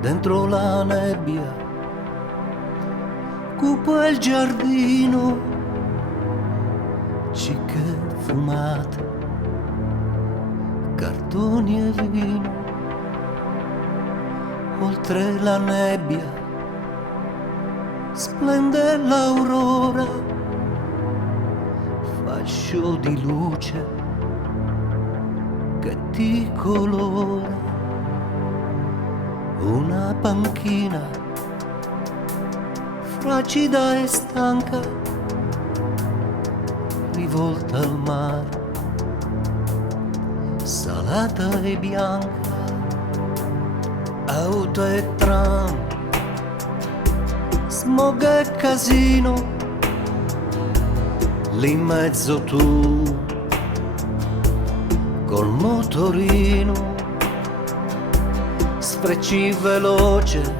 dentro la nebbia, cupo è il giardino, cicche fumate, cartoni e vino, oltre la nebbia splende l'aurora, fascio di luce che ti colora, una panchina fragida e stanca, rivolta al mare, salata e bianca, auto e tram, smog e casino, lì in mezzo tu, col motorino, sfrecci veloce,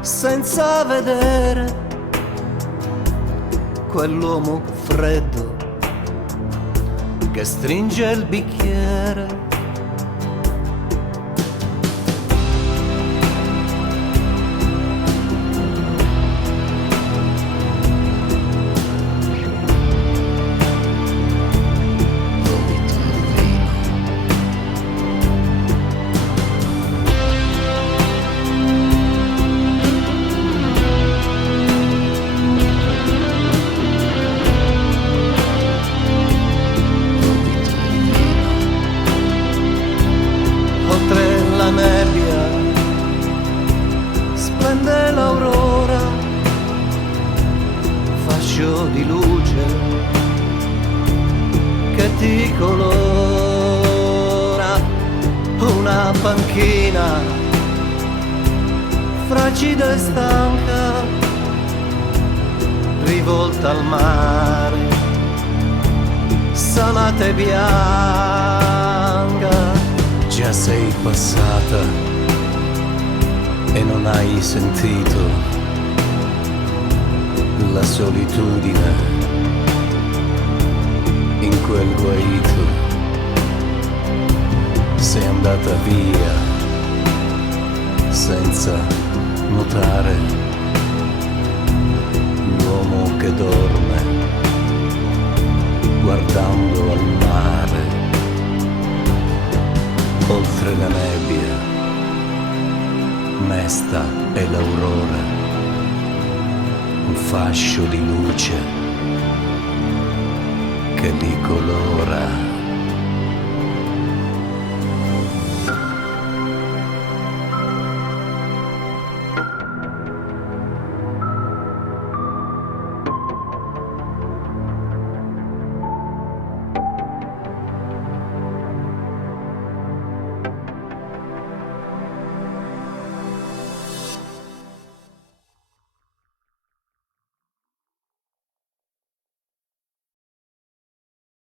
senza vedere quell'uomo freddo che stringe il bicchiere. La nebbia splende l'aurora, fascio di luce che ti colora, una panchina fragida e stanca, rivolta al mare, salata e bianca. Già sei passata e non hai sentito la solitudine in quel guaito. Sei andata via senza notare l'uomo che dorme guardando al mare. Oltre la nebbia, mesta è l'aurora, un fascio di luce che li colora.